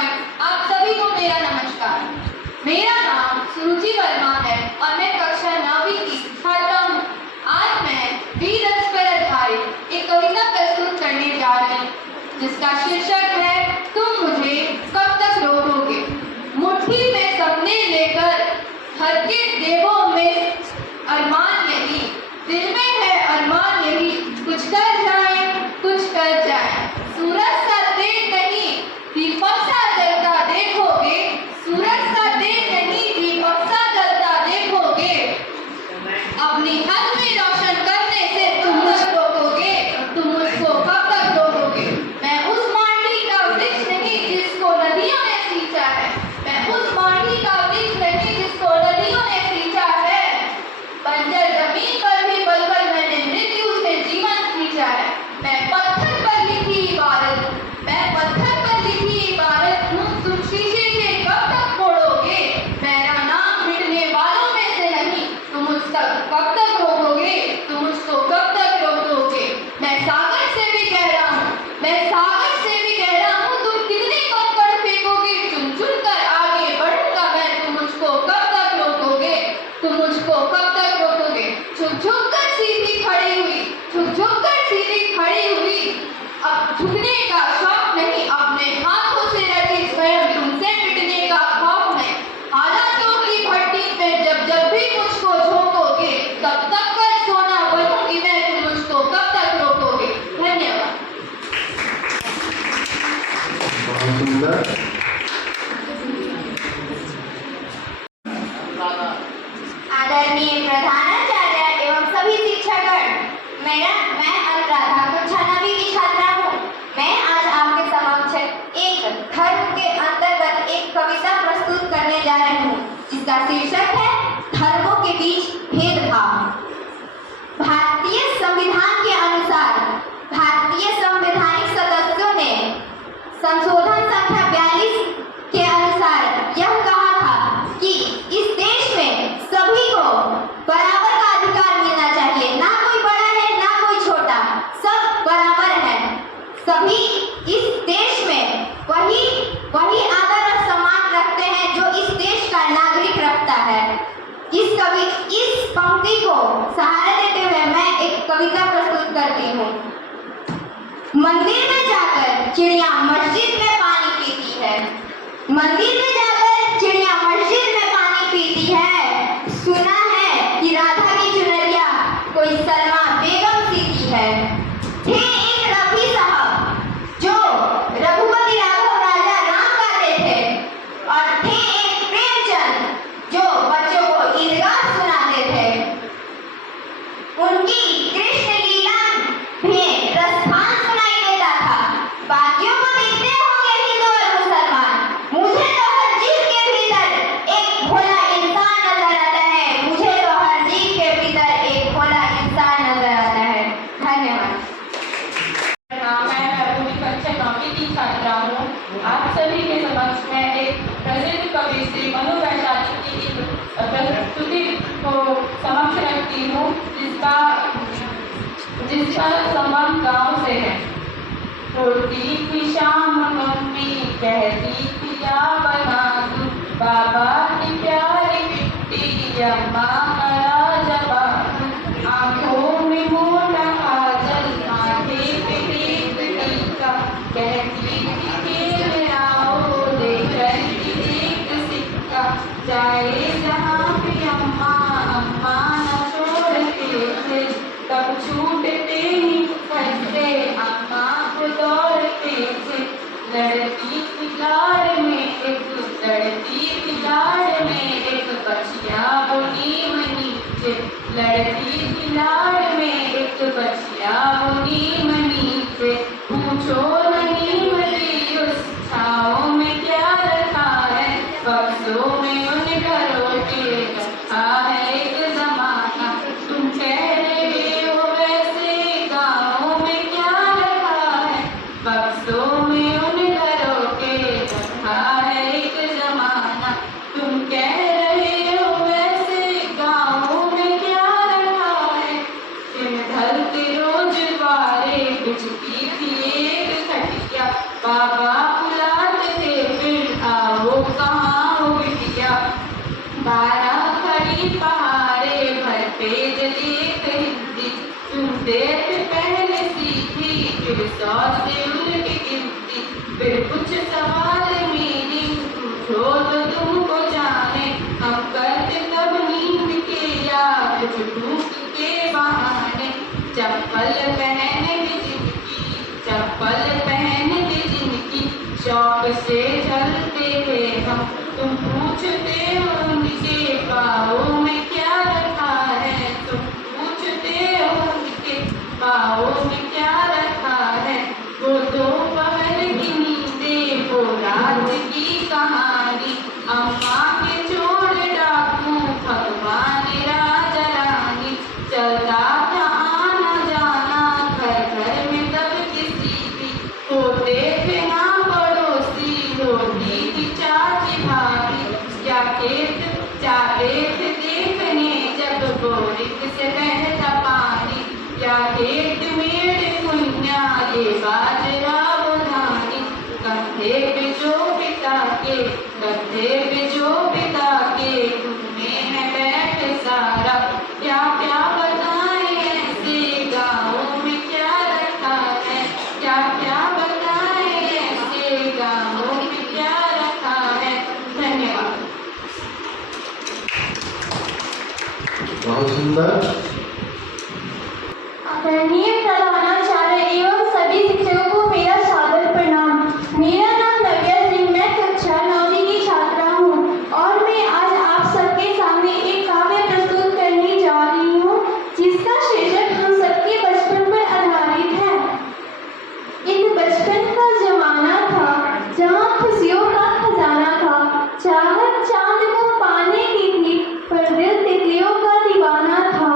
श्रोतागण, आप सभी को मेरा नमस्कार। मेरा नाम सुरुचि वर्मा है और मैं कक्षा 9वीं की छात्रा हूँ। आज मैं वीर रस पर आधारित एक कविता प्रस्तुत करने जा रही हूँ, जिसका शीर्षक है तुम मुझे कब तक रोकोगे। मुट्ठी में सपने लेकर हर के देवों में अरमान यही, दिल में है अरमान यही, कुछ कर जाए कुछ कर जाए। सूरज सा तेज नहीं दीपक सा जलता देखोगे, सूरज सा तेज नहीं दीपक सा जलता देखोगे। अपनी हद में रोशन करने से तुम मुझको रोकोगे, तुम मुझको कब तक रोकोगे। मैं उस माटी का वृक्ष नहीं जिसको नदियों ने सींचा है, मैं उस माटी का वृक्ष नहीं जिसको नदियों ने सींचा है। बंजर जमीन पर भी पलकर मैंने मृत्यु से जीवन खींचा है। मैं पत्थर पर लिखी इबारत, मैं पत्थर पर लिखी इबारत हूँ, तुम शीशे से कब तक तोड़ोगे। मेरा नाम मिटने वालों में से नहीं, तुम मुझ तक कब तक रोकोगे, तुम मुझको कब तक रोकोगे। मैं सागर से भी गहरा हूँ, मैं सागर से भी गहरा हूँ, तुम कितने कंकड़ फेंकोगे। चुन चुन कर आगे बढ़ूंगा मैं, तुम मुझको कब तक रोकोगे, तुम मुझको कब तक रोकोगे। झुक झुक कर सीधी खड़ी हुई, झुक झुक कर सीधी खड़ी हुई, अब झुकने का शौक नहीं, अपने हाथों से रची स्वयं तुमसे मिटने का खौफ नहीं। हालातों की भट्टी में जब जब भी मुझको झोंकोगे, तब तक कर सोना बनूंगी मैं, तुम मुझको कब तक रोकोगे। धन्यवाद। बहुत सुंदर। आदरणीय प्रधानाचार्य एवं सभी शिक्षकगण, मैं अनुराधा कक्षा 9वीं की छात्रा हूँ। मैं आज आपके समक्ष एक धर्म के अंतर्गत एक कविता प्रस्तुत करने जा रही हूँ, जिसका शीर्षक है धर्मों के बीच भेदभाव। भारतीय संविधान के अनुसार भारतीय संवैधानिक सदस्यों ने संशोधन संख्या 42 के अनुसार यह कहा था कि इस देश में सभी को बराबर का अधिकार मिलना चाहिए। ना कोई बड़ा है ना कोई छोटा, सब बराबर हैं। सभी इस देश में वही आदर और सम्मान रखते हैं जो इस देश का नागरिक रखता है। इस पंक्ति को सहारा देते हुए मैं एक कविता प्रस्तुत करती हूँ। मंदिर में जाकर चिड़िया मस्जिद में पानी पीती है, मंदिर में जाकर चिड़िया मस्जिद में पानी पीती है। सुना है कि राधा की चुनरिया कोई सलमा बेगम सीती है। थे एक रफी साहब जो रघुपति राघव राजा राम गाते थे, और थे एक प्रेमचंद जो बच्चों को ईदगाह सुनाते थे। उनकी कृष्ण लीला में रसभान सुनाई देता था। बाकियों को देखते होंगे हिंदू और मुसलमान, मुझे तो हर जीव के भीतर एक भोला इंसान नजर आता है, मुझे तो हर जीव के भीतर एक भोला इंसान नजर आता है। धन्यवाद। मैं हरभूमि कक्षा 9वीं की छात्रा हूँ। आप सभी के समक्ष मैं एक प्रसिद्ध कवि श्री मनु वैशाली की प्रस्तुति को समक्ष रखती हूँ, जिसका संबंध गाँव से है। रोटी की शाम मम्मी कहती थी या बना दूं, बाबा की प्यारी मिट्टी अम्मा हरा जवान। आंखों में मोटा काजल माथे पे टीका, कहती थी खेल आओ लेकर एक सिक्का। जाए जहाँ भी अम्मा अम्मा न छोड़ते थे, तब छूटते ही फटते अम्मा को दौड़ते थे। लड़ती थी लाड़ में एक बचिया बुनी मनी से, लड़ती थी लाड़ में एक बचिया बुनी मनी से। पूछो नहीं भली उस छाँव में क्या रखा है, बक्सों में उन घरों के रखा है एक जमाना। तुम कह रहे हो वैसे गाँव में क्या रखा है, बक्सों में उन घरों के रखा है एक जमाना। तुम कह रहे हो वैसे गाँव में क्या रखा है, दिन ढलते रोज बारे बिजली थी एक खटिया। बाबा बुलाते थे 100 से उनकी गिनती, फिर कुछ सवाल मेरे पूछो तो तुमको जाने, हम करते तब नींद के याद झूठ के बहाने। चप्पल पहन के जिनकी, चप्पल पहन के जिनकी शौक से चलते थे हम, तुम पूछते हो उनके पाँव में क्या रखा है, तुम पूछते हो उनके पाँव में क्या रखा है। वो दोपहर की नींदें, वो रात की कहानी, अम्मा के चोर डाकू, भगवान राजा रानी, चलता था आना जाना घर घर में तब किसी भी, होते थे माँ पड़ोसी, होती थी चाची भाभी, या खेत जाते थे देखने जब बोरिंग से बहता पानी, या खेत मेरे कुन्या ये बाजरा वो धानी, कंधे पे जो पिता के, कंधे पे जो पिता के, घुटने में बैठ सारा, क्या क्या बताएं ऐसे गाँव में क्या रखा है, क्या क्या बताएं ऐसे गाँव में क्या रखा है। धन्यवाद। बहुत सुंदर। आदरणीय प्रधानाचार्य एवं सभी शिक्षकों को मेरा सादर प्रणाम। मेरा नाम नव्या सिंह, मैं कक्षा 9वीं की छात्रा हूँ और मैं आज आप सबके सामने एक काव्य प्रस्तुत करने जा रही हूँ जिसका शीर्षक हम सबके बचपन पर आधारित है। एक बचपन का जमाना था जहाँ खुशियों का खजाना था, चाहत चांद को पाने की थी पर दिल तितलियों का दीवाना था।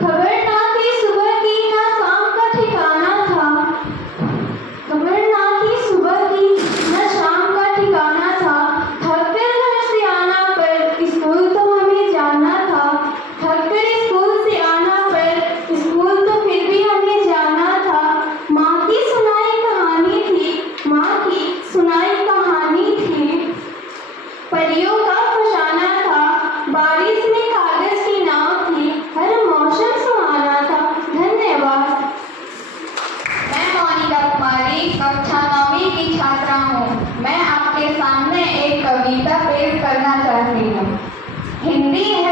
खबर ना थी सुबह की ना शाम का ठिकाना था, खबर ना थी सुबह की ना शाम का ठिकाना था। थक कर घर से आना पर स्कूल तो हमें जाना था, थक कर स्कूल से आना पर स्कूल तो फिर भी हमें जाना था। माँ की सुनाई कहानी थी, माँ की सुनाई कहानी थी, परियों का फसाना था, बारिश में कागज की नाव थी, हर मौसम सुहाना था। धन्यवाद। मैं मोनिका कुमारी कक्षा 9वीं की छात्रा हूँ। मैं आपके सामने एक कविता पेश करना चाहती हूँ। हिंदी है